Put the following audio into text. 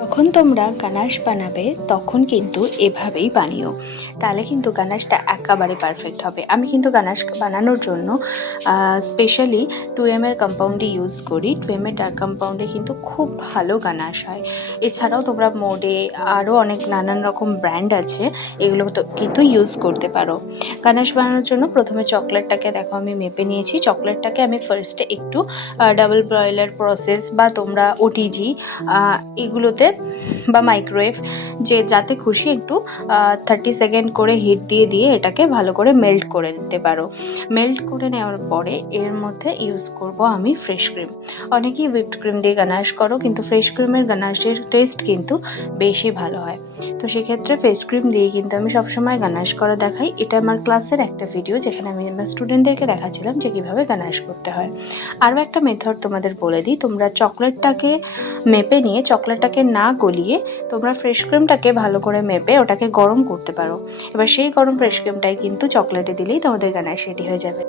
যখন তোমরা গানাশ বানাবে তখন কিন্তু এভাবেই বানিও, তাহলে কিন্তু গানাশটা একেবারে পারফেক্ট হবে। আমি কিন্তু গানাশ বানানোর জন্য স্পেশালি 2M এর কম্পাউন্ডে ইউজ করি। 2M এর ডার্ক কম্পাউন্ডে কিন্তু খুব ভালো গানাশ হয়। এছাড়াও তোমরা মোডে আরও অনেক নানান রকম ব্র্যান্ড আছে, এগুলো তো কিন্তু ইউজ করতে পারো। গানাশ বানানোর জন্য প্রথমে চকলেটটাকে দেখো আমি মেপে নিয়েছি। চকলেটটাকে আমি ফার্স্টে একটু ডাবল ব্রয়লার প্রসেস বা তোমরা ওটিজি এগুলোতে বা মাইক্রোওয়েভ যাতে খুশি একটু 30 সেকেন্ড করে হিট দিয়ে এটাকে ভালো করে মেল্ট করে নিতে পারো। মেল্ট করে নেওয়ার পরে এর মধ্যে ইউজ করব আমি ফ্রেশ ক্রিম। অনেকেই হুইপড ক্রিম দিয়ে গানাশ করো, কিন্তু ফ্রেশ ক্রিমের গানাশের টেস্ট কিন্তু বেশি ভালো হয়। তো সেক্ষেত্রে ফ্রেশ ক্রিম দিয়ে কিন্তু আমি সবসময় গানাশ করা দেখাই। এটা আমার ক্লাসের একটা ভিডিও, যেখানে আমি আমার স্টুডেন্টদেরকে দেখাচ্ছিলাম যে কীভাবে গানাশ করতে হয়। আরও একটা মেথড তোমাদের বলে দিই, তোমরা চকলেটটাকে মেপে নিয়ে চকলেটটাকে না গলিয়ে তোমরা ফ্রেশ ক্রিমটাকে ভালো করে মেপে ওটাকে গরম করতে পারো। এবার সেই গরম ফ্রেশ ক্রিমটাই কিন্তু চকলেটে দিলেই তোমাদের গানাশ রেডি হয়ে যাবে।